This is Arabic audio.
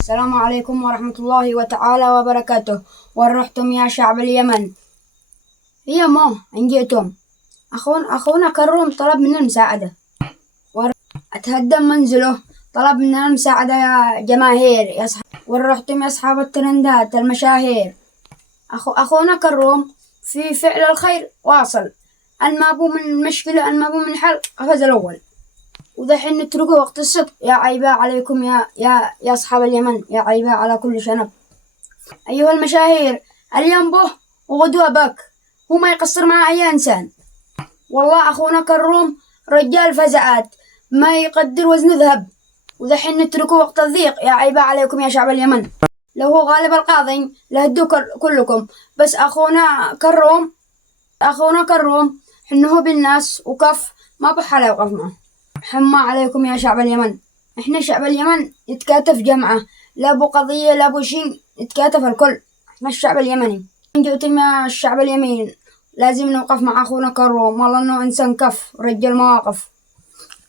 السلام عليكم ورحمة الله تعالى وبركاته. وين رحتم يا شعب اليمن؟ هي ما إن جئتم. أخونا كروم طلب منا المساعدة، أتهدم منزله، طلب منا المساعدة يا جماهير يا وين رحتم يا أصحاب الترندات المشاهير؟ أخونا كروم في فعل الخير واصل، المابو من مشكلة المابو من حل قفز الأول، ودحين نتركوا وقت الصدق. يا عيبا عليكم يا أصحاب اليمن، يا عيبا على كل شنب. أيها المشاهير، اليوم به وغدوة بك، هو ما يقصر مع أي إنسان. والله أخونا كروم رجال فزعات ما يقدر وزن ذهب، ودحين نتركوا وقت الضيق. يا عيبا عليكم يا شعب اليمن، لو هو غالب القاضي لهدوا كلكم، بس أخونا كروم حنه بالناس وكف ما بحلا يوقف معه. حما عليكم يا شعب اليمن، احنا شعب اليمن يتكاتف جمعة، لا بو قضية لا بو شيء، يتكاتف الكل. احنا الشعب اليمني، إن جئتم يا الشعب اليمين لازم نوقف مع أخونا كروم، والله إنه إنسان كف رجال مواقف.